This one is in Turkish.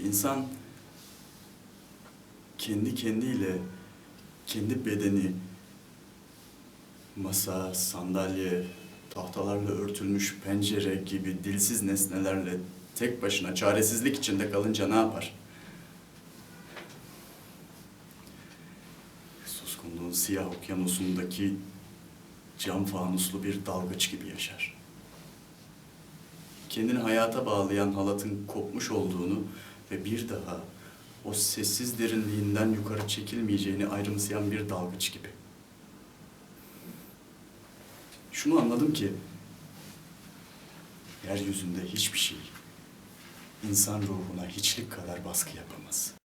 İnsan kendi kendiyle, kendi bedeni, masa, sandalye, tahtalarla örtülmüş pencere gibi dilsiz nesnelerle tek başına çaresizlik içinde kalınca ne yapar? Suskunluğun siyah okyanusundaki cam fanuslu bir dalgıç gibi yaşar. Kendini hayata bağlayan halatın kopmuş olduğunu ve bir daha o sessiz derinliğinden yukarı çekilmeyeceğini ayrımsayan bir dalgıç gibi. Şunu anladım ki yeryüzünde hiçbir şey insan ruhuna hiçlik kadar baskı yapamaz.